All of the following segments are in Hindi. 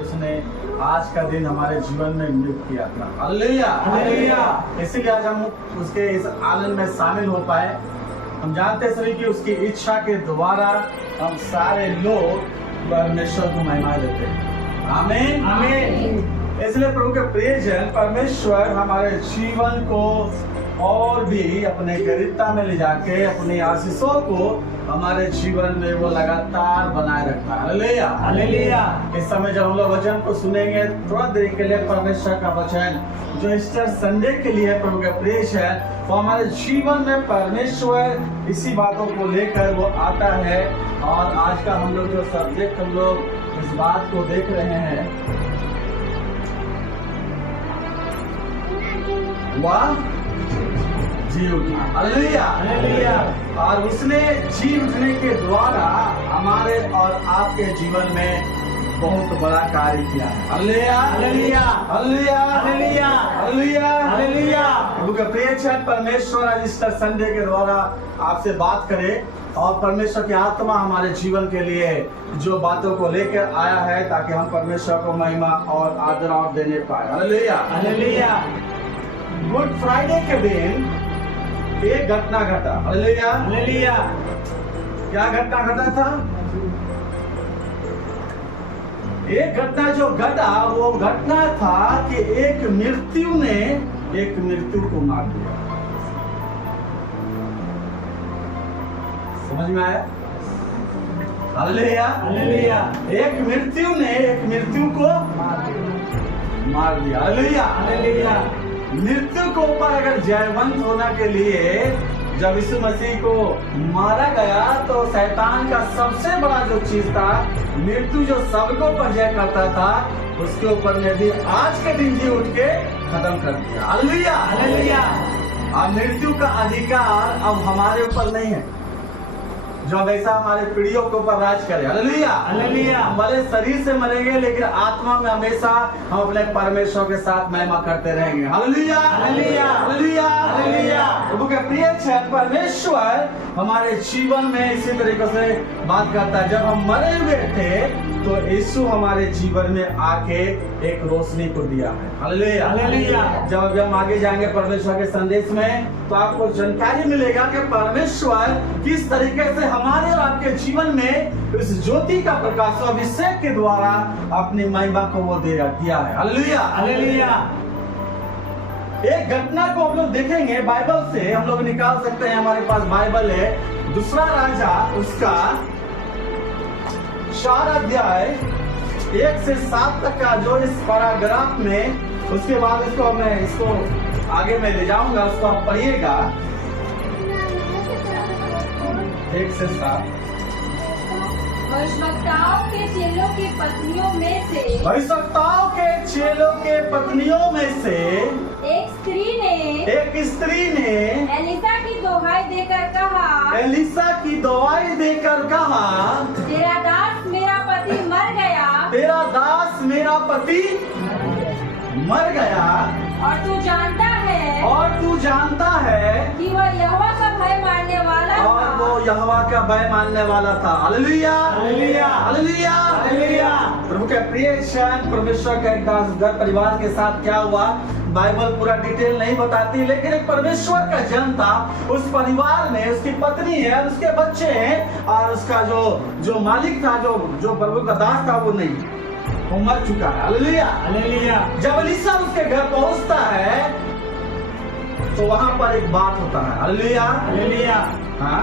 उसने आज का दिन हमारे जीवन में नियुक्त किया था। हालेलुया हालेलुया। इसीलिए आज हम उसके इस आनंद में शामिल हो पाए। हम जानते हैं सभी कि उसकी इच्छा के द्वारा हम सारे लोग परमेश्वर को महिमा देते हैं। आमीन आमीन। इसलिए प्रभु के प्रियजन, परमेश्वर हमारे जीवन को और भी अपने गरीबता में ले जाके अपनी आशीषों को हमारे जीवन में वो लगातार बनाए रखता है। हालेलुया हालेलुया। इस समय जब हम लोग वचन को सुनेंगे, थोड़ा देर के लिए परमेश्वर का वचन जो ईस्टर संडे के लिए प्रभु के प्रेष है, वो हमारे जीवन में परमेश्वर इसी बातों को लेकर वो आता है। और आज का हम लोग जो सब्जेक्ट हम लोग इस बात को देख रहे हैं, वाह जी उठा। Hallelujah hallelujah. और उसने जी उठने के द्वारा हमारे और आपके जीवन में बहुत बड़ा कार्य किया है। हालेलुया हालेलुया हालेलुया हालेलुया हालेलुया हालेलुया। प्रभु के प्रिय छठ, परमेश्वर आज ईस्टर संडे के द्वारा आपसे बात करे और परमेश्वर की आत्मा हमारे जीवन के लिए जो बातों को लेकर आया है, ताकि हम परमेश्वर को महिमा और आदर और देने पाए। Hallelujah hallelujah. गुड फ्राइडे के दिन एक घटना घटा। Hallelujah hallelujah. क्या घटना घटा था? एक घटना जो घटा वो घटना था कि एक मृत्यु ने एक मृत्यु को मार दिया। समझ में आया? Hallelujah hallelujah. एक मृत्यु ने एक मृत्यु को मार दिया। हालेलुया हालेलुया। मृत्यु को ऊपर अगर जयवंत होने के लिए जब यीशु मसीह को मारा गया, तो शैतान का सबसे बड़ा जो चीज था, मृत्यु जो सबको पर जय करता था, उसके ऊपर ने भी आज के दिन जी उठ के खत्म कर दिया। हालेलुया हालेलुया। अब मृत्यु का अधिकार अब हमारे ऊपर नहीं है, जो हमेशा हमारे पीढ़ियों के ऊपर राज करे। Hallelujah hallelujah. भले शरीर से मरेंगे, लेकिन आत्मा में हमेशा हम अपने परमेश्वर के साथ महिमा करते रहेंगे। हालेलुया हालेलुया हालेलुया हालेलुया। प्रभु के प्रिय छठ, परमेश्वर हमारे जीवन में इसी तरीके से बात करता है। जब हम मरे हुए थे तो यीशु हमारे जीवन में आके एक रोशनी को दिया है। हालेलुया हालेलुया। जब हम आगे जाएंगे परमेश्वर के संदेश में, तो आपको जानकारी मिलेगा कि परमेश्वर किस तरीके से हमारे और आपके जीवन में इस ज्योति का प्रकाश अभिषेक के द्वारा अपनी महिमा को वो दिया है। हालेलुया हालेलुया। एक घटना को हम लोग देखेंगे बाइबल से, हम लोग निकाल सकते हैं, हमारे पास बाइबल है। दूसरा राजा उसका 4 अध्याय 1 से 7 तक का जो इस पैराग्राफ में, उसके बाद मैं इसको आगे में ले जाऊंगा, उसको आप पढ़िएगा 1 से 7। भविष्यवक्ताओं के चेलों की पत्नियों में से एक स्त्री ने एलिसा की दोहाई देकर कहा, तेरा दास मेरा पति मर गया और तू जानता है कि वह यहोवा का भय मानने वाला था। और वो यहोवा का भय मानने वाला था। हालेलुया हालेलुया हालेलुया हालेलुया। प्रभु के प्रिय जन, परमेश्वर का एक दास घर परिवार के साथ क्या हुआ, बाइबल पूरा डिटेल नहीं बताती, लेकिन एक परमेश्वर का जन था। उस परिवार में उसकी पत्नी है, उसके बच्चे हैं, और उसका जो मालिक था, जो प्रभु का दास था, वो नहीं, वो मर चुका है। हालेलुया हालेलुया। जब एलिसा उसके घर पहुंचता है तो वहां पर एक बात होता है। हालेलुया हालेलुया। हाँ,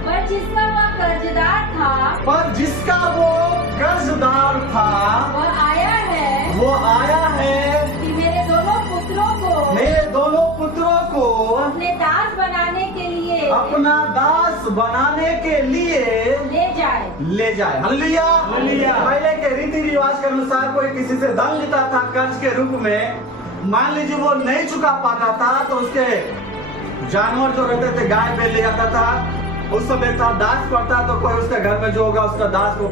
पर जिसका वो कर्जदार था वह आया है कि मेरे दोनों पुत्रों को अपने दास बनाने के लिए अपना दास बनाने के लिए ले जाए। Hallelujah hallelujah. पहले के रीति रिवाज के अनुसार कोई किसी से धन लेता था कर्ज के रूप में, मान लीजिए वो नहीं चुका पाता था, तो उसके जानवर जो रहते थे, गाय बैल ले जाता था। उस समय था दास पड़ता, तो कोई उसके घर में जो होगा उसका दास को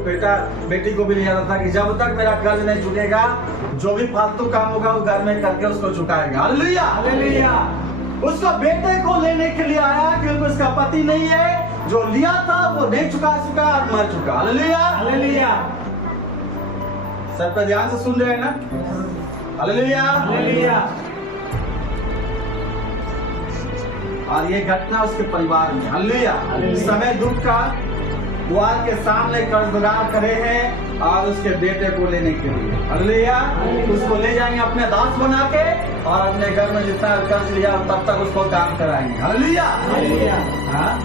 बेटी को भी ले जाता था कि जब तक मेरा कर्ज नहीं चुकेगा, जो भी फालतू काम होगा वो घर में करके उसको चुकाएगा। Hallelujah hallelujah. उसको बेटे को लेने के लिए आया, क्योंकि उसका पति नहीं है जो लिया था वो नहीं चुका सका और मर चुका। हालेलुया, हालेलुया, सबका ध्यान से सुन रहे हैं ना? हालेलुया, हालेलुया, और ये घटना उसके परिवार में। हालेलुया, हालेलुया। समय दुख का वो आज के सामने कर्जदार खड़े हैं और उसके बेटे को लेने के लिए। हालेलुया, उसको ले जाएंगे अपने दास बना के और अपने घर में जितना कर्ज लिया तब तक उसको काम कराएंगे। Hallelujah, hallelujah. हाँ?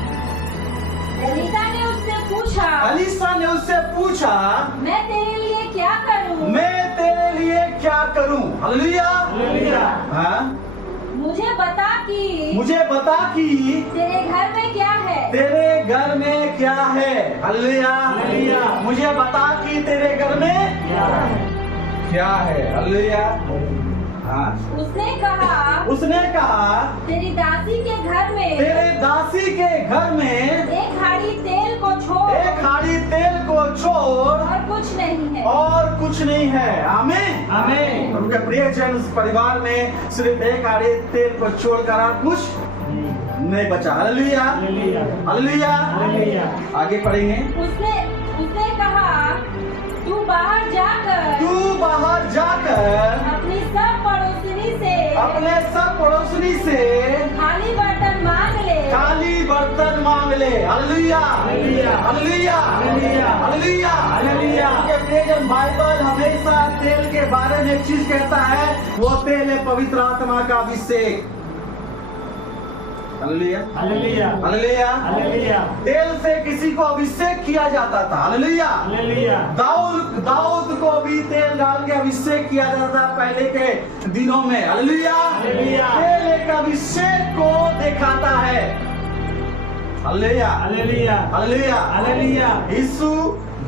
एलिसा ने उससे पूछा, अलीसा ने उससे पूछा, मैं तेरे लिए क्या करूं? मैं तेरे लिए क्या करूं? हालेलुया, हालेलुया, हाँ? मुझे बता कि मुझे बता कि तेरे घर में क्या है? तेरे घर में क्या है? हालेलुया, हालेलुया। मुझे बता कि तेरे घर में क्या है? हालेलुया, हाँ? उसने कहा तेरी दासी के घर में तेरे दासी के घर में एक हाड़ी तेल को छोड़, एक हाड़ी तेल को छोड़ और कुछ नहीं है। और कुछ नहीं है। आमीन, आमीन। उनके प्रियजन उस परिवार में सिर्फ एक हाड़ी तेल को छोड़कर और कुछ नहीं बचा। हालेलुया, हालेलुया, हालेलुया। हालेलुया। आगे पढ़ेंगे। उसने कहा, तू बाहर जाकर अपने सब पड़ोसनी से खाली बर्तन मांग ले। हालेलुया, हालेलुया, हालेलुया, हालेलुया, हालेलुया, हालेलुया। उनके प्रियजन बाइबल हमेशा तेल के बारे में एक चीज कहता है, वो तेल है पवित्र आत्मा का अभिषेक। हालेलुया, हालेलुया, हालेलुया। हालेलुया, तेल से किसी को अभिषेक किया जाता था। हालेलुया, हालेलुया। दाऊद को भी तेल डाल के अभिषेक किया जाता था पहले के दिनों में। हालेलुया, हालेलुया। तेल एक अभिषेक को दिखाता है। हालेलुया, हालेलुया, हालेलुया, हालेलुया। यीशु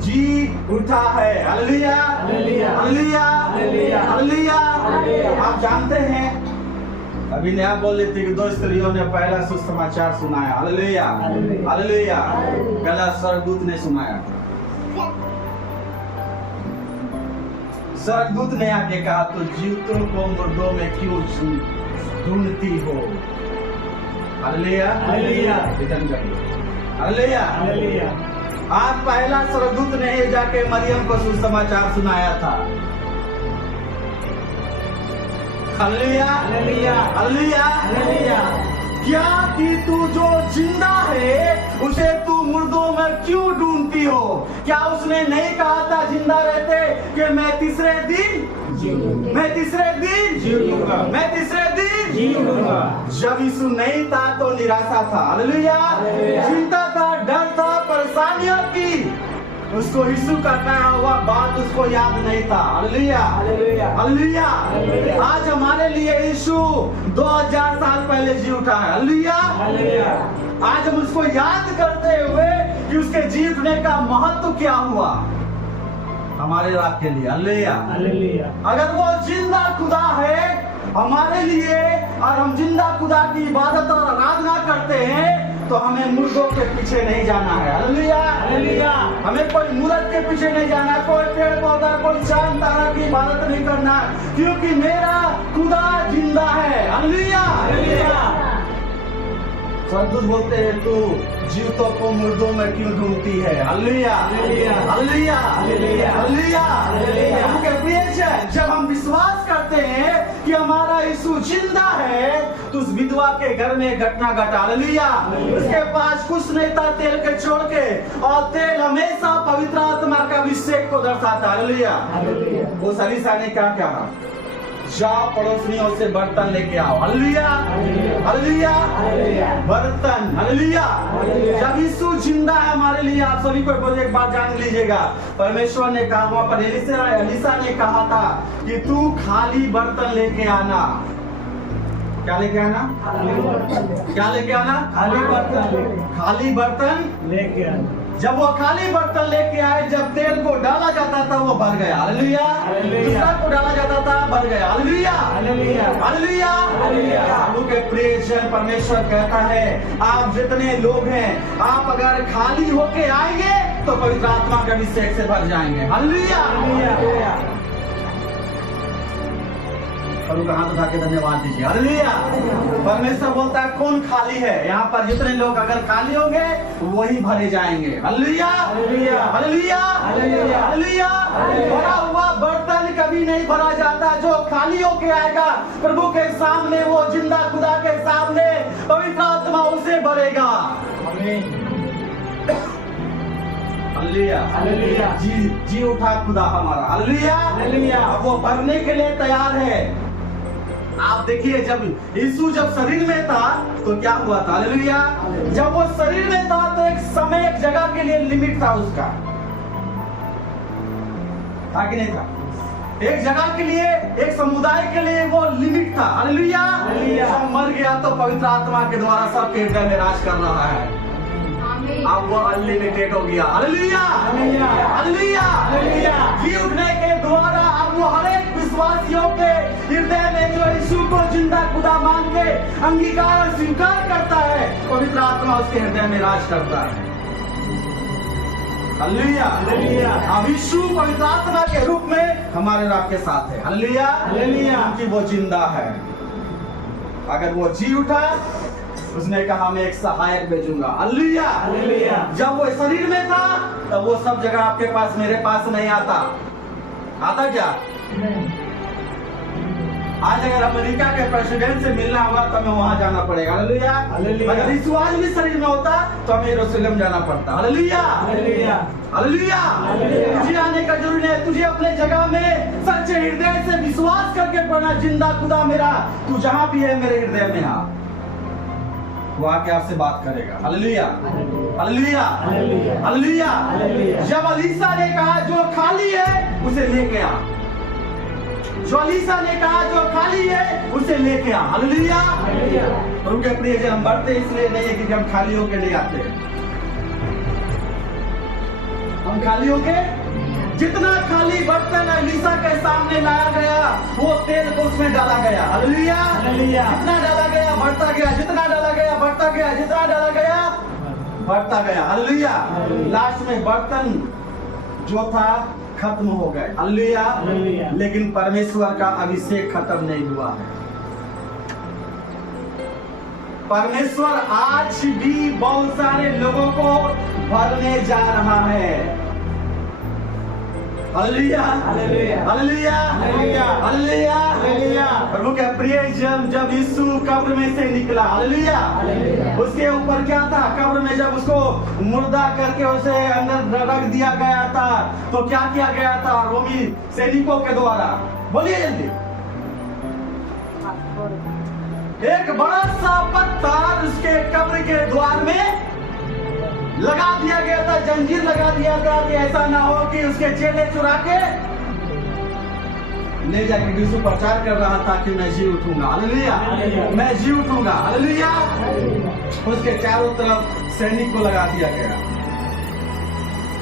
जी उठा है। हालेलुया, हालेलुया, हालेलुया, हालेलुया, हालेलुया। हालेलुया। आप जानते हैं अभी नया बोल रही थी कि 2 स्त्रियों ने पहला सुसमाचार सुनाया। हालेलुया, हालेलुया, हालेलुया। गला स्वर्गदूत ने सुनाया। स्वर्गदूत ने आके कहा, तो जीवितों को मुर्दों में क्यों ढूंढती हो? हालेलुया, हालेलुया, रिटर्न कर लो। हालेलुया। हालेलुया। आज पहला स्वर्गदूत ने जाके मरियम को सुसमाचार सुनाया था। हालेलुया, हालेलुया, हालेलुया। हालेलुया। क्या कि तू जो जिंदा है उसे तू मुर्दों में क्यों ढूंढती हो? क्या उसने नहीं कहा था जिंदा रहते कि मैं तीसरे दिन जी लूंगा। जब यीशु नहीं था तो निराशा था। हालेलुया, हालेलुया। चिंता था, डर था, परेशानियों की। उसको यीशु का कहा हुआ बात उसको याद नहीं था। हालेलुया, हालेलुया, हालेलुया। हालेलुया। आज हमारे लिए यीशु 2000 साल पहले जी उठा है। हालेलुया, हालेलुया। आज हम उसको याद करते हुए कि उसके जीवने का महत्व क्या हुआ हमारे राह के लिए। Hallelujah, hallelujah. अगर वो जिंदा खुदा है हमारे लिए और हम जिंदा खुदा की इबादत और आराधना करते हैं तो हमें मुर्दों के पीछे नहीं जाना है। हालेलुया, हालेलुया। हमें कोई मूर्त के पीछे नहीं जाना, कोई पेड़ पौधा, कोई चांद तारा की इबादत नहीं करना, क्योंकि मेरा खुदा जिंदा है। हालेलुया, हालेलुया। स्वर्गदूत बोलते हैं, तू जीवितों को मुर्दों में क्यों ढूंढती है? हालेलुया, हालेलुया, हालेलुया, हालेलुया, हालेलुया। हालेलुया। उनके प्रियजन, जब हम विश्वास करते हैं कि हमारा यीशु जिंदा है तो उस विधवा के घर में घटना घटा। हालेलुया, उसके पास कुछ नहीं था तेल के छोड़ के, और तेल हमेशा पवित्र आत्मा का अभिषेक को दर्शाता। Hallelujah, hallelujah. वो सलीसा ने क्या कहा? जाओ पड़ोसियों से बर्तन लेके आओ। हालेलुया, हालेलुया, हालेलुया। बर्तन। हालेलुया, हालेलुया। जब यीशु जिंदा है हमारे लिए, आप सभी को बोले, एक बार जान लीजिएगा, परमेश्वर ने कहा, वहां पर एलिसा ने कहा था कि तू खाली बर्तन लेके आना। क्या लेके आना? क्या लेके आना? खाली बर्तन लेके आना। जब वो खाली बर्तन लेके आए, जब तेल को डाला जाता था वो भर गया। हालेलुया, हालेलुया। दूसरा को डाला जाता था भर गया। हालेलुया, हालेलुया, हालेलुया, हालेलुया। प्रभु के प्रियजन, परमेश्वर कहता है, आप जितने लोग हैं, आप अगर खाली होके आएंगे तो पवित्र आत्मा के अभिषेक से भर जाएंगे। हालेलुया, हालेलुया। प्रभु का हाथ उठा के धन्यवाद दीजिए। हालेलुया। परमेश्वर बोलता है कौन खाली है, यहाँ पर जितने लोग अगर खाली होंगे वही भरे जाएंगे। हालेलुया हालेलुया हालेलुया हालेलुया हालेलुया। भरा हुआ बर्तन कभी नहीं भरा जाता, जो खाली होके आएगा प्रभु के सामने, वो जिंदा खुदा के सामने पवित्र आत्मा उसे भरेगा। हालेलुया हालेलुया। जी उठा खुदा हमारा। Hallelujah hallelujah. अब वो भरने के लिए तैयार है। आप देखिए जब यीशु जब शरीर में था तो क्या हुआ था। हालेलुया। जब वो शरीर में था तो एक समय एक जगह के लिए लिमिट था उसका, था कि नहीं था? एक जगह के लिए, एक समुदाय के लिए वो लिमिट था। हालेलुया। हालेलुया। जब मर गया तो पवित्र आत्मा के द्वारा सबके हृदय में राज कर रहा है। अब वो अनलिमिटेड हो गया। हालेलुया हालेलुया हालेलुया हालेलुया। जी उठने के द्वारा अब वो हर एक विश्वासियों के हृदय में जो यीशु को जिंदा खुदा मान के अंगीकार और स्वीकार करता है, पवित्र आत्मा उसके हृदय में राज करता है। हालेलुया हालेलुया। अब यीशु पवित्र आत्मा के रूप में हमारे और आपके साथ है। हालेलुया हालेलुया। क्योंकि वो जिंदा है। अगर वो जी उठा, उसने कहा मैं एक सहायक भेजूंगा। हालेलुया हालेलुया। जब वो शरीर में था तब वो सब जगह आपके पास मेरे पास नहीं आता। आता क्या? आज अगर अमेरिका के प्रेसिडेंट से मिलना होगा तो हमें वहां जाना पड़ेगा। Hallelujah hallelujah. अगर यीशु आज भी शरीर में होता तो हमें यरूशलेम जाना पड़ता। हालेलुया हालेलुया हालेलुया। हालेलुया। तुझे आने का जरूरी नहीं है, तुझे अपने जगह में सच्चे हृदय से विश्वास करके पढ़ना, जिंदा खुदा मेरा तू जहां भी है मेरे हृदय में आ, वो आके आपसे बात करेगा। हालेलुया हालेलुया हालेलुया। हालेलुया। हालेलुया। जब अलीसा ने कहा जो खाली है उसे लेके आ, जो अलीसा ने कहा जो खाली है उसे लेके आ। हालेलुया। हालेलुया। उनके प्रिय जन हम बढ़ते इसलिए नहीं है कि हम खाली होके नहीं आते, हम खाली होके जितना खाली बर्तन अलीसा के सामने लाया गया वो तेल को उसमें डाला गया। हालेलुया हालेलुया। जितना डाला गया बढ़ता गया, जितना डाला गया बढ़ता गया, जितना डाला गया बढ़ता गया। हालेलुया। लास्ट में बर्तन जो था खत्म हो गए। हालेलुया। हालेलुया। लेकिन परमेश्वर का अभिषेक खत्म नहीं हुआ है। परमेश्वर आज भी बहुत सारे लोगों को भरने जा रहा है। हालेलुया हालेलुया। हालेलुया हालेलुया। हालेलुया हालेलुया। प्रभु के प्रिय जब यीशु कब्र में से निकला, हालेलुया, हालेलुया। उसके ऊपर क्या था? कब्र में जब उसको मुर्दा करके उसे अंदर रख दिया गया था तो क्या किया गया था रोमी सैनिकों के द्वारा? बोलिए जल्दी। एक बड़ा सा पत्थर उसके कब्र के द्वार में लगा दिया गया था, जंजीर लगा दिया था कि ऐसा ना हो कि उसके चेले चुरा के ले जाके यीशु प्रचार कर रहा था कि मैं जी उठूंगा। हालेलुया मैं जी उठूंगा। हालेलुया उसके चारों तरफ सैनिक को लगा दिया गया।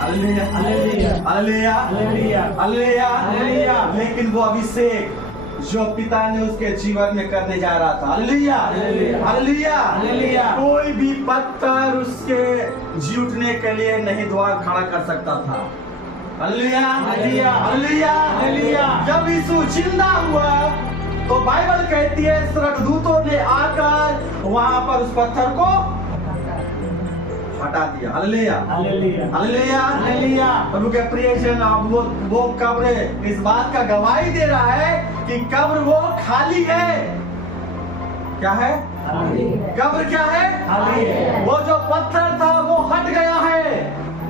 हालेलुया हालेलुया। हालेलुया हालेलुया। हालेलुया हालेलुया। लेकिन वो अभिषेक जो पिता ने उसके जीवन में करने जा रहा था। हालेलुया हालेलुया। हालेलुया हालेलुया। कोई भी पत्थर उसके जी उठने के लिए नहीं द्वार खड़ा कर सकता था। हालेलुया हालेलुया। हालेलुया हालेलुया। जब यीशु जिंदा हुआ तो बाइबल कहती है स्वर्गदूतों ने आकर वहां पर उस पत्थर को हटा दिया। हालेलुया हालेलुया। हालेलुया हालेलुया। प्रभु के प्रिय जन अब वो कब्र इस बात का गवाही दे रहा है कि कब्र वो खाली है। क्या है? कब्र क्या है? खाली है। वो जो पत्थर था वो हट गया है।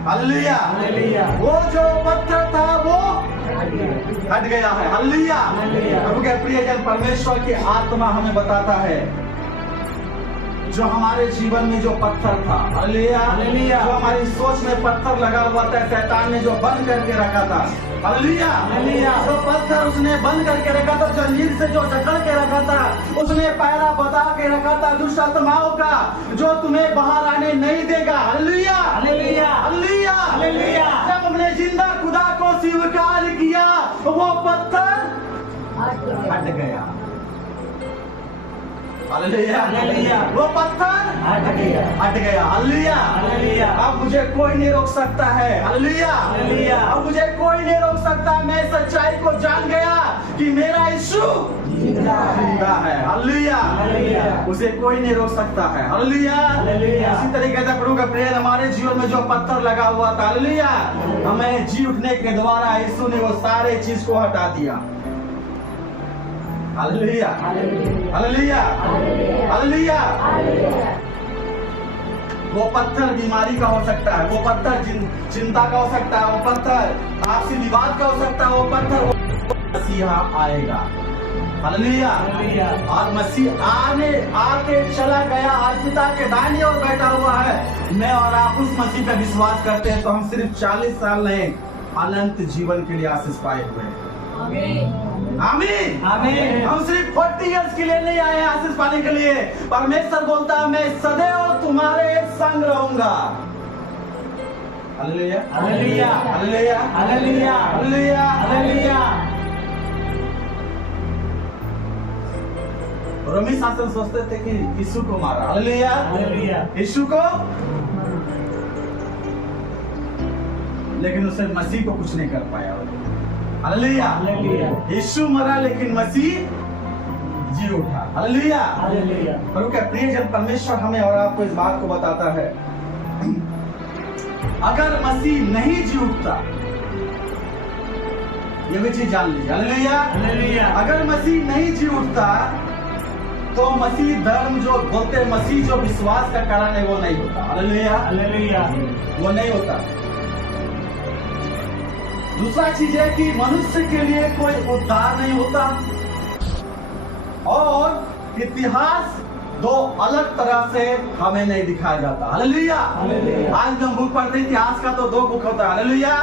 हालेलुया हालेलुया। वो जो पत्थर था वो हट गया है। हालेलुया हालेलुया। प्रभु के प्रिय जन परमेश्वर की आत्मा हमें बताता है जो हमारे जीवन में जो पत्थर था। हालेलुया हालेलुया। जो हमारी सोच में पत्थर लगा हुआ था, शैतान ने जो बंद करके रखा था। हालेलुया हालेलुया। जो पत्थर उसने बंद करके रखा था, जंजीर से जो जकड़ के रखा था, उसने पहरा बता के रखा था दुष्ट आत्माओं का, जो तुम्हें बाहर आने नहीं देगा। हालेलुया हालेलुया। हालेलुया हालेलुया। जब हमने जिंदा खुदा को स्वीकार किया वो पत्थर हट गया। हालेलुया हालेलुया। वो पत्थर हट गया। हट गया। हालेलुया हालेलुया। अब अब मुझे कोई नहीं रोक सकता है। हालेलुया। हालेलुया। अब मुझे कोई नहीं रोक सकता। मैं सच्चाई को जान गया कि मेरा यीशु जिंदा है। हालेलुया। हालेलुया। उसे कोई नहीं रोक सकता है। हालेलुया। हालेलुया। इसी तरीके से प्रभु का प्रेम हमारे जीवन में जो पत्थर लगा हुआ था, हालेलुया, हमें जी उठने के द्वारा यीशु ने वो सारे चीज को हटा दिया। हालेलुया। हालेलुया। हालेलुया। वो पत्थर बीमारी का हो सकता है, वो पत्थर चिंता का हो सकता है, वो पत्थर आपसी विवाद का हो सकता है, वो पत्थर मसीहा आएगा। हालेलुया। हालेलुया। और मसीह आके चला गया, आज पिता के दाहिने ओर बैठा हुआ है। मैं और आप उस मसीह पे विश्वास करते हैं तो हम सिर्फ 40 साल नहीं, अनंत जीवन के लिए आशीष पाए हुए हैं। आमीन। आमीन। हम सिर्फ 40 इयर्स के लिए नहीं आए हैं आशीष पाने के लिए। परमेश्वर बोलता है मैं सदैव तुम्हारे संग रहूंगा। हालेलुया। हालेलुया। हालेलुया। हालेलुया। हालेलुया। हालेलुया। रोमी शासन सोचते थे कि यीशु को मारा। हालेलुया। हालेलुया। यीशु को, लेकिन उसने मसीह को कुछ नहीं कर पाया। हालेलुया। हालेलुया। यीशु मरा लेकिन मसीह जी उठा। हालेलुया। हालेलुया। प्रभु के प्रियजन, परमेश्वर हमें और आपको इस बात को बताता है, अगर मसीह नहीं जी उठता, ये भी चीज जान लीजिए। हालेलुया। हालेलुया। अगर मसीह नहीं जी उठता तो मसीह धर्म जो बोलते हैं, मसीह जो विश्वास का कारण है वो नहीं होता। हालेलुया। हालेलुया। वो नहीं होता। दूसरा चीज है कि मनुष्य के लिए कोई उद्धार नहीं होता, और इतिहास दो अलग तरह से हमें नहीं दिखाया जाता। हालेलुया। हालेलुया। आज जो हम बुक पढ़ते हैं इतिहास का, तो दो बुक होता है। हालेलुया।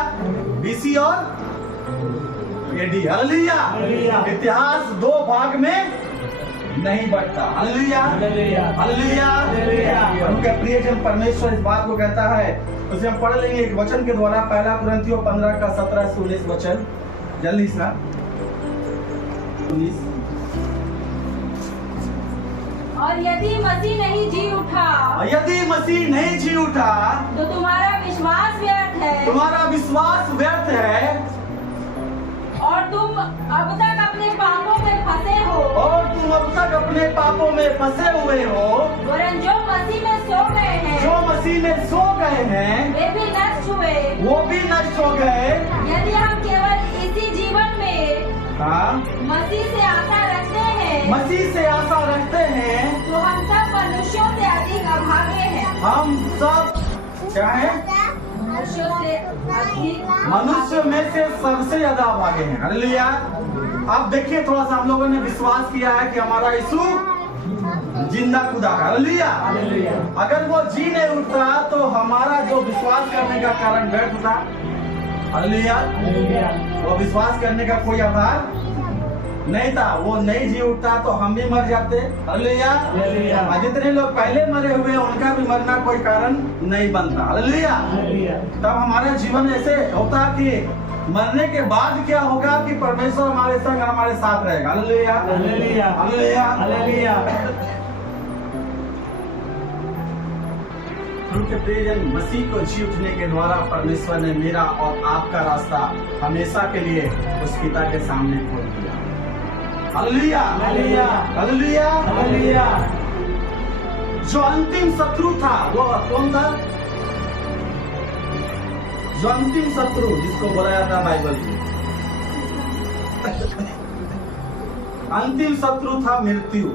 बीसी और एडी। हालेलुया। हालेलुया। इतिहास दो भाग में नहीं बढ़ता। हालेलुया। हालेलुया। हालेलुया। हालेलुया। प्रभु के प्रियजन, परमेश्वर इस बात को कहता है, उसे हम पढ़ लेंगे एक वचन के द्वारा। पहला कुरिन्थियों 15 का 17 से 19 वचन, जल्दी से 19। और यदि मसीह नहीं जी उठा यदि मसीह नहीं जी उठा तो तुम्हारा विश्वास व्यर्थ है, तुम्हारा विश्वास व्यर्थ है, और तुम अब तक अपने पापों में फंसे हो। और तुम अब तक अपने पापों में फंसे हुए हो। वरन जो मसीह में सो गए हैं, जो मसीह में सो गए हैं वे भी नष्ट हुए। वो भी नष्ट हो गए। यदि हम केवल इसी जीवन में हाँ, मसीह से आशा रखते हैं, मसीह से आशा रखते हैं, तो हम सब मनुष्यों से अधिक अभागे हैं। हम सब क्या है? मनुष्यों से अधिक मनुष्य में से सबसे ज्यादा भागे हैं। हालेलुया। अब देखिए, थोड़ा सा हम लोगों ने विश्वास किया है कि हमारा यीशु जिंदा खुदा है। हालेलुया। हालेलुया। अगर वो जी नहीं उठता तो हमारा जो विश्वास करने का कारण व्यर्थ था। हालेलुया। हालेलुया। वो विश्वास करने का कोई आधार नहीं था। वो नहीं जी उठता तो हम भी मर जाते। हालेलुया। हालेलुया। और जितने लोग पहले मरे हुए हैं उनका भी मरना कोई कारण नहीं बनता। हालेलुया। हालेलुया। तब हमारा जीवन ऐसे होता कि मरने के बाद क्या होगा कि परमेश्वर हमारे संग हमारे साथ रहेगा। हालेलुया। हालेलुया। हालेलुया। हालेलुया। प्रभु के प्रियजन, मसीह को जी उठने के द्वारा परमेश्वर ने मेरा और आपका रास्ता हमेशा के लिए उस पिता के सामने खोल दिया। हालेलुया। हालेलुया। हालेलुया। हालेलुया। जो अंतिम शत्रु था वो कौन था? जो अंतिम शत्रु जिसको बोला जाता है बाइबल में, अंतिम शत्रु था मृत्यु।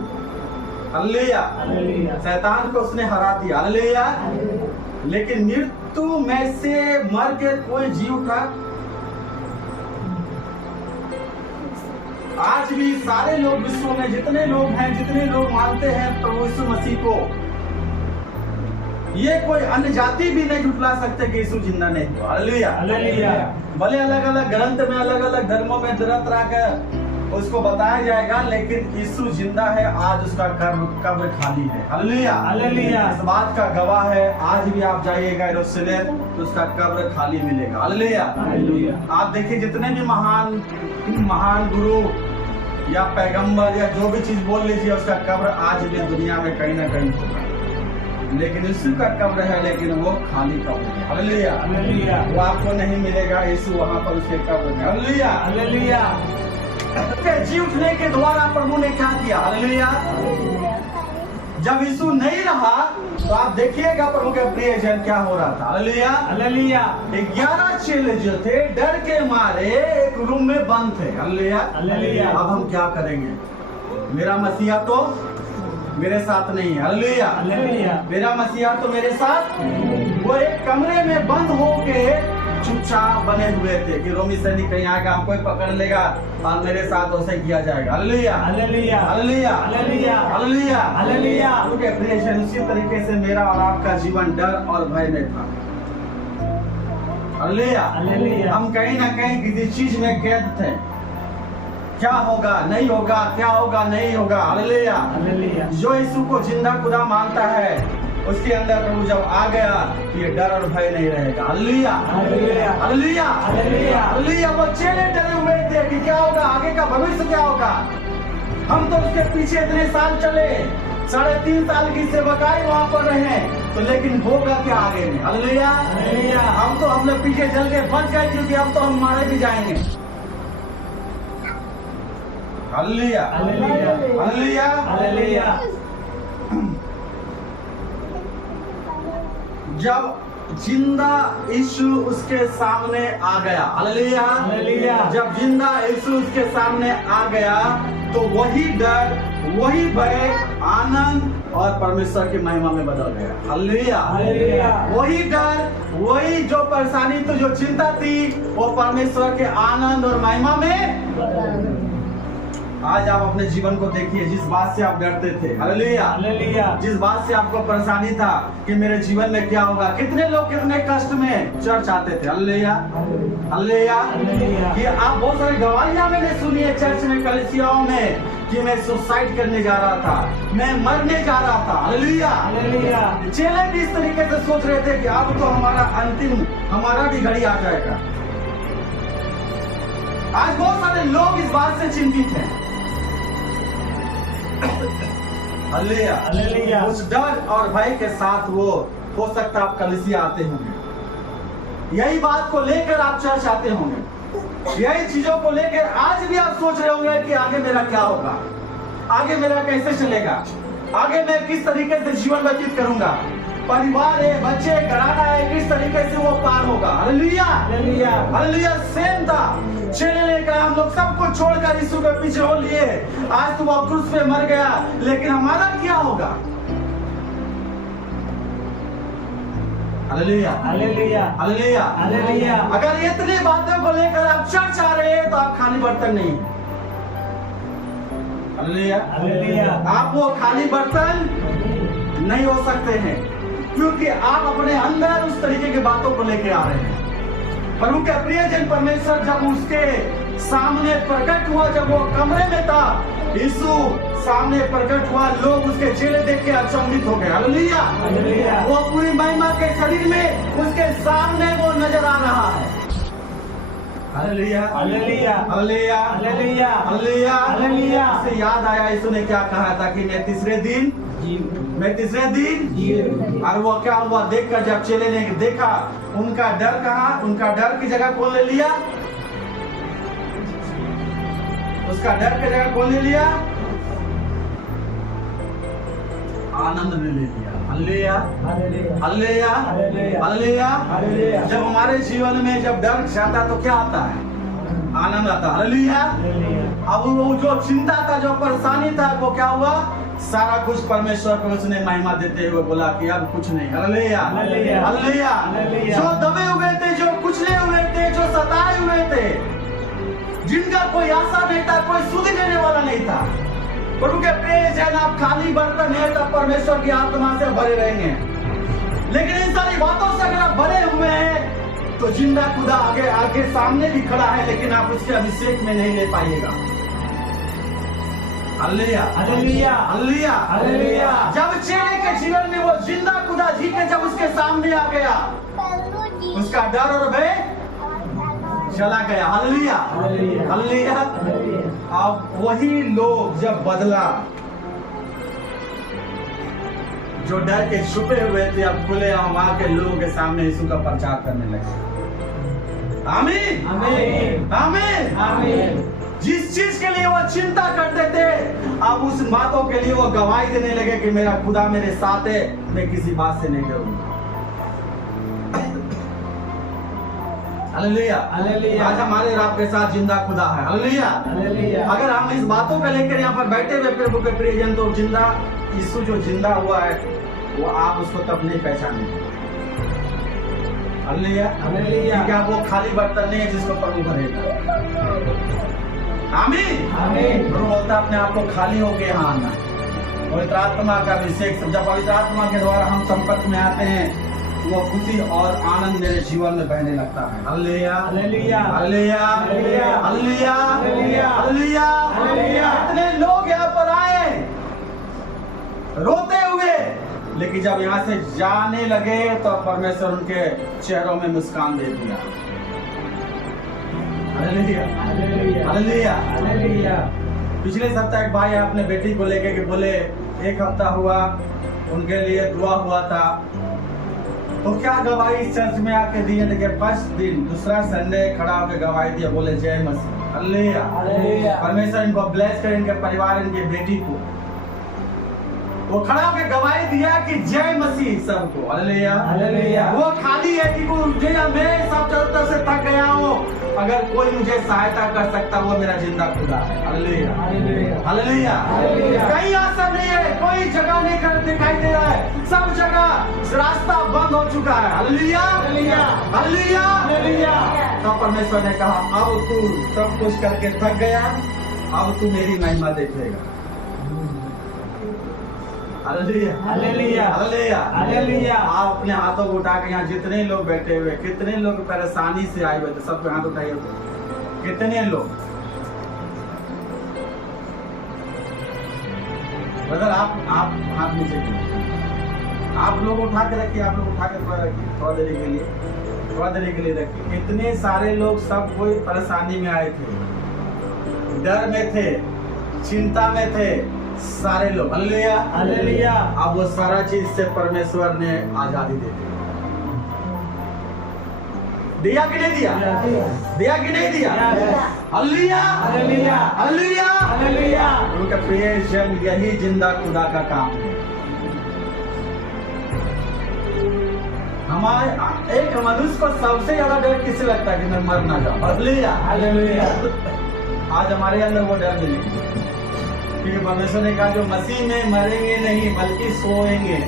हालेलुया। हालेलुया। शैतान को उसने हरा दिया। हालेलुया। लेकिन मृत्यु में से मर के कोई जी उठा। आज भी सारे लोग विश्व में जितने लोग हैं, जितने लोग मानते हैं प्रभु यीशु मसीह को, ये कोई अन्य जाति भी नहीं झुठला सकते कि यीशु जिंदा नहीं हुआ। हालेलुया। हालेलुया। भले अलग अलग ग्रंथ में, अलग अलग धर्मों में तरह तरह का उसको बताया जाएगा, लेकिन यीशु जिंदा है। आज उसका कब्र खाली है। हालेलुया। हालेलुया। इस बात का गवाह है। आज भी आप जाइएगा यरूशलेम तो उसका कब्र खाली मिलेगा। हालेलुया। हालेलुया। आप देखिए, जितने भी महान गुरु या पैगंबर या जो भी चीज बोल लीजिए, उसका कब्र आज भी दुनिया में कहीं ना कहीं होगा। लेकिन यीशु का कब्र है, लेकिन वो खाली कब्र है। हालेलुया। हालेलुया। वो आपको नहीं मिलेगा, यीशु वहाँ पर उसके कब्र में। हालेलुया। हालेलुया। उसके जी उठने के द्वारा प्रभु ने क्या किया? हालेलुया। जब यीशु नहीं रहा तो आप देखिएगा प्रभु के प्रिय जन क्या हो रहा था। हालेलुया। हालेलुया। 11 चेले जो थे डर के मारे एक रूम में बंद थे। हालेलुया। हालेलुया। अब हम क्या करेंगे? मेरा मसीहा तो मेरे साथ नहीं है। हालेलुया। हालेलुया। मेरा मसीहा तो मेरे साथ, वो एक कमरे में बंद होके चुपचाप बने हुए थे कि रोमी सैनिक कहीं आएगा, हमको पकड़ लेगा और मेरे साथ वैसे किया जाएगा। हालेलुया। हालेलुया। हालेलुया। हालेलुया। हालेलुया। हालेलुया। उनके प्रिय जन, उसी तरीके से मेरा और आपका जीवन डर और भय में था। हालेलुया। हालेलुया। हम कहीं ना कहीं किसी चीज में कैद थे। क्या होगा नहीं होगा, क्या होगा नहीं होगा। हालेलुया। हालेलुया। जो यीशु को जिंदा खुदा मानता है, उसके अंदर प्रभु जब आ गया ये डर और भय नहीं रहेगा। हालेलुया। हालेलुया। हालेलुया। हालेलुया। हालेलुया। वो चेले डरे हुए थे कि क्या होगा, आगे का भविष्य क्या होगा। हम तो उसके पीछे इतने साल चले, 3.5 साल की सेवकाई वहां पर रहे, तो लेकिन होगा क्या आगे में। हालेलुया। हालेलुया। हम तो हम लोग पीछे चल के फंस गए, क्योंकि अब तो हम मारे भी जाएंगे। हालेलुया। हालेलुया। हालेलुया। हालेलुया। जब जिंदा यीशु उसके सामने आ गया। हालेलुया। हालेलुया। जब जिंदा यीशु उसके सामने आ गया तो वही डर, वही भय, आनंद और परमेश्वर की महिमा में बदल गया। हालेलुया। हालेलुया। वही डर, वही जो परेशानी तो जो चिंता थी, वो परमेश्वर के आनंद और महिमा में। आज आप अपने जीवन को देखिए, जिस बात से आप डरते थे। हालेलुया। हालेलुया। जिस बात से आपको परेशानी था कि मेरे जीवन में क्या होगा, कितने लोग कितने कष्ट में चर्च आते थे। हालेलुया। हालेलुया। हालेलुया। कि आप बहुत सारी गवाहियां मैंने सुनी है चर्च में, कलीसियाओं में, कि मैं सुसाइड करने जा रहा था, मैं मरने जा रहा था। हालेलुया। हालेलुया। चेले भी इस तरीके से सोच रहे थे कि अब तो हमारा अंतिम, हमारा भी घड़ी आ जाएगा। आज बहुत सारे लोग इस बात से चिंतित हैं। हालेलुया। हालेलुया। उस डर और भय के साथ वो हो सकता आप कलीसिया आते होंगे, यही बात को लेकर आप चर्च आते होंगे, यही चीजों को लेकर आज भी आप सोच रहे होंगे कि आगे मेरा क्या होगा, आगे मेरा कैसे चलेगा, आगे मैं किस तरीके से जीवन व्यतीत करूंगा, परिवार है, बच्चे, घराना है, किस तरीके से वो पार होगा। हालेलुया। हालेलुया। हालेलुया। सेम था, चेले ने कहा हम लोग सबको छोड़कर यीशु के पीछे हो लिए, आज तो वो क्रूस पे मर गया, लेकिन हमारा क्या होगा। हालेलुया। हालेलुया। हालेलुया। हालेलुया। अगर इतनी बातों को लेकर आप चर्च आ रहे हैं तो आप खाली बर्तन नहीं हैं। हालेलुया। हालेलुया। आप वो खाली बर्तन नहीं हो सकते हैं, क्योंकि आप अपने अंदर उस तरीके की बातों को लेकर आ रहे हैं। प्रभु के प्रियजन, परमेश्वर जब उसके सामने प्रकट हुआ, जब वो कमरे में था, यीशु सामने प्रकट हुआ, लोग उसके चेहरे देख के अचंभित हो गए। हालेलुया। हालेलुया। वो पूरी महिमा के शरीर में उसके सामने वो नजर आ रहा है। हालेलुया। हालेलुया। हालेलुया। हालेलुया। हालेलुया। हालेलुया। इससे याद आया, यीशु ने क्या कहा था कि मैं तीसरे दिन और वो क्या हुआ, देखकर जब चेले ने देखा, उनका डर कहा, उनका डर की जगह कौन ले लिया, उसका डर की जगह कौन ले लिया, आनंद ने ले लिया। हालेलुया। हालेलुया। हालेलुया। हालेलुया। जब हमारे जीवन में जब डर जाता तो क्या आता है, आनंद आता। हालेलुया। अब वो जो चिंता था, जो परेशानी था, वो क्या हुआ, सारा कुछ परमेश्वर को उसने महिमा देते हुए बोला कि अब कुछ नहीं। हालेलुया। हालेलुया। हालेलुया। हालेलुया। जो दबे हुए थे, जो कुचले हुए थे, जो सताए हुए थे, जिनका कोई आशा नहीं था, कोई सुध देने वाला नहीं था, प्रभु के प्रिय जन, आप खाली बर्तन है तब परमेश्वर की आत्मा से भरे रहेंगे। लेकिन इन सारी बातों से अगर आप भरे हुए हैं तो जिंदा खुदा आगे आगे सामने भी खड़ा है, लेकिन आप उसके अभिषेक में नहीं ले पाइएगा। हालेलुया। हालेलुया। हालेलुया। हालेलुया। जब चेले के जीवन में वो जिंदा खुदा जी के जब उसके सामने आ गया, उसका डर और भय चला गया। हालेलुया। हालेलुया। हालेलुया। अब वही लोग जब बदला, जो डर के छुपे हुए थे अब खुले आम आके लोगों के सामने यीशु का प्रचार करने लगे। आमीन आमीन आमीन। आमीन। जिस चीज के लिए वो चिंता करते थे अब उस बातों के लिए वो गवाही देने लगे कि मेरा खुदा मेरे साथ है, मैं किसी बात से नहीं डरूंगा। Hallelujah hallelujah. आज हमारे और आपके साथ जिंदा खुदा है। हालेलुया। हालेलुया। अगर हम इस बातों को लेकर यहाँ पर बैठे हुए प्रभु के प्रियजन, तो जिंदा यीशु जो जिंदा हुआ है वो आप उसको तब नहीं पहचानेंगे। Hallelujah hallelujah. क्योंकि आप वो खाली बर्तन नहीं है जिसको प्रभु भरेगा। आमीन आमीन। प्रभु बोलता है अपने आप को खाली होके यहाँ आना। पवित्र आत्मा का अभिषेक, जब पवित्र आत्मा के द्वारा हम संपर्क में आते हैं वो खुशी और आनंद मेरे जीवन में बहने लगता है। हालेलुया हालेलुया। हालेलुया हालेलुया। हालेलुया हालेलुया। हालेलुया। हालेलुया। इतने लोग यहाँ पर आए रोते हुए, लेकिन जब यहाँ से जाने लगे तो परमेश्वर उनके चेहरों में मुस्कान दे दिया। हालेलुया हालेलुया। हालेलुया। हालेलुया। पिछले सप्ताह एक भाई अपने बेटी को लेके के बोले 1 हफ्ता हुआ उनके लिए दुआ हुआ था, तो क्या गवाही इस चर्च में आके दिए? देखिए फर्स्ट दिन दूसरा संडे खड़ा होकर गवाही दिया, बोले जय मसीह। Hallelujah hallelujah. परमेश्वर इनको ब्लेस करे, इनके परिवार इनके बेटी को। वो खड़ा होकर गवाही दिया कि जय मसीह सबको। Hallelujah hallelujah. वो खाली है कि मैं सब तरफ से थक गया हूँ, अगर कोई मुझे सहायता कर सकता वो मेरा जिंदा खुदा है। हालेलुया हालेलुया। हालेलुया। हालेलुया। कहीं आशा नहीं है, कोई जगह नहीं कर दिखाई दे रहा है, सब जगह रास्ता बंद हो चुका है। हालेलुया हालेलुया। हालेलुया। हालेलुया। तो परमेश्वर ने कहा अब तू सब कुछ करके थक गया, अब तू मेरी महिमा देखेगा। हालेलुया हालेलुया। हालेलुया हालेलुया। आप अपने हाथों को उठा के यहाँ जितने लोग बैठे हुए, कितने लोग परेशानी से आए हुए थे, सबके हाथ उठाए हुए, कितने लोग? ब्रदर आप हाथ नीचे कीजिए, आप लोग उठा के रखिए, आप लोग उठा के थोड़ा रखिए, थोड़ा देरी के लिए रखिए। इतने सारे लोग सब कोई परेशानी में आए थे, डर में थे, चिंता में थे सारे लोग। Hallelujah hallelujah. अब वो सारा चीज से परमेश्वर ने आजादी दे दी। दिया कि नहीं दिया? दिया कि नहीं दिया? हालेलुया हालेलुया। हालेलुया हालेलुया। उनका प्रियजन, यही जिंदा खुदा का काम है। हमारे एक मनुष्य को सबसे ज्यादा डर किससे लगता है कि मैं मर ना जाऊं? Hallelujah hallelujah. आज हमारे अंदर वो डर नहीं है, क्योंकि परमेश्वर ने कहा जो मसीह में मरेंगे नहीं बल्कि सोएंगे।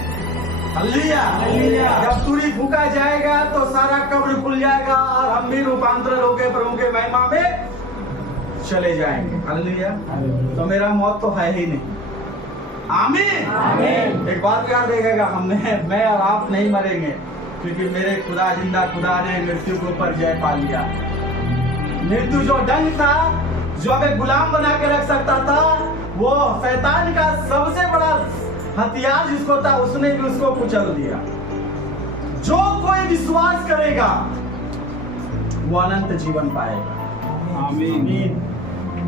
हालेलुया हालेलुया। जब तुरी फूका जाएगा तो सारा कब्र खुल जाएगा और हम भी रूपांतरण होकर प्रभु के महिमा में चले जाएंगे। हालेलुया तो मेरा मौत तो है ही नहीं। आमीन आमीन। एक बात याद रखिएगा, मैं और आप नहीं मरेंगे, क्योंकि मेरे खुदा जिंदा खुदा ने मृत्यु के ऊपर जय पा लिया। मृत्यु जो डंक था, जो हमें गुलाम बना के रख सकता था, वो शैतान का सबसे बड़ा हथियार जिसको था, उसने भी उसको कुचल दिया। जो कोई विश्वास करेगा वो अनंत जीवन पाएगा। आमीन।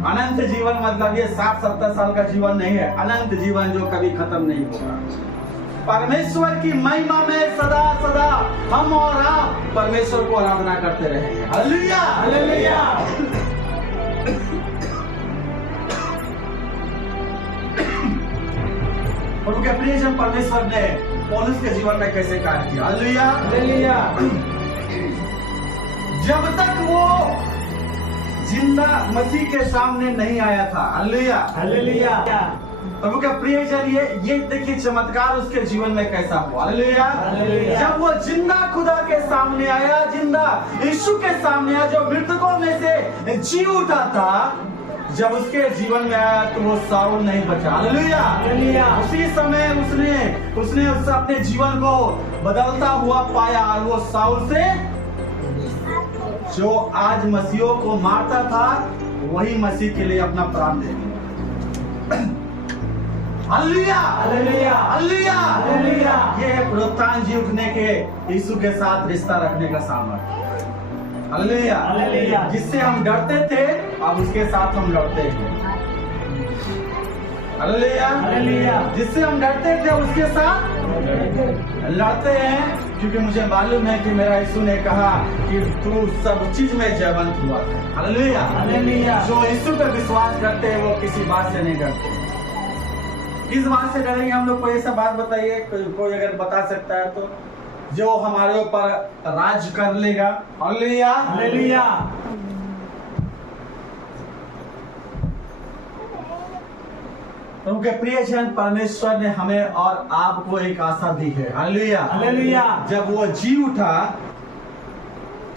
अनंत जीवन मतलब ये 60-70 साल का जीवन नहीं है, अनंत जीवन जो कभी खत्म नहीं होगा। परमेश्वर की महिमा में सदा सदा हम और आप परमेश्वर को आराधना करते रहेंगे। हालेलुया हालेलुया। प्रभु के प्रियजन, परमेश्वर ने पौलुस के जीवन में कैसे कार्य किया। हालेलुया हालेलुया। जब तक वो जिंदा मसीह के सामने नहीं आया था। हालेलुया हालेलुया। प्रभु का प्रियजन, ये देखिए चमत्कार उसके जीवन में कैसा हुआ। हालेलुया हालेलुया। जब वो जिंदा खुदा के सामने आया, जिंदा यीशु के सामने आया जो मृतकों में से जी उठा था, जब उसके जीवन में आया तो वो साउल नहीं बचा। Hallelujah hallelujah. उसी समय उसने अपने जीवन को बदलता हुआ पाया, और वो साउल से जो आज मसीहों को मारता था वही मसीह के लिए अपना प्राण दे दिया। हालेलुया हालेलुया। हालेलुया हालेलुया। ये है पुनरुत्थान जी उठने के यीशु के साथ रिश्ता रखने का सामर्थ्य। Hallelujah hallelujah. जिससे हम डरते थे अब उसके साथ हम लड़ते हैं। Hallelujah hallelujah. जिससे हम डरते थे उसके साथ लड़ते हैं क्योंकि मुझे मालूम है कि मेरा यीशु ने कहा कि तू सब चीज में जयवंत हुआ है। हालेलुया। हालेलुया। जो यीशु पे विश्वास करते हैं वो किसी बात से नहीं डरते। किस बात से डरेंगे हम लोग? कोई ऐसा बात बताइए, कोई अगर बता सकता है तो। जो हमारे ऊपर राज कर लेगा। हालेलुया। हालेलुया। उनके प्रिय जन, परमेश्वर ने हमें और आपको एक आशा दी है। हालेलुया। हालेलुया। जब वो जी उठा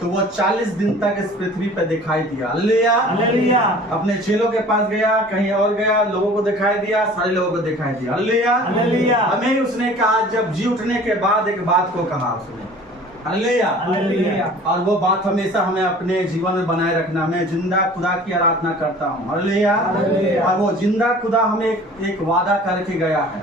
तो वो 40 दिन तक इस पृथ्वी पर दिखाई दिया। हालेलुया। हालेलुया। अपने चेलों के पास गया, कहीं और गया, लोगों को दिखाई दिया, सारे लोगों को दिखाई दिया। हालेलुया। हालेलुया। हमें उसने कहा, जब जी उठने के बाद एक बात को कहा उसने। हालेलुया। हालेलुया। और वो बात हमेशा हमें अपने जीवन में बनाए रखना। मैं जिंदा खुदा की आराधना करता हूँ। हालेलुया। हालेलुया। और वो जिंदा खुदा हमें एक वादा करके गया है।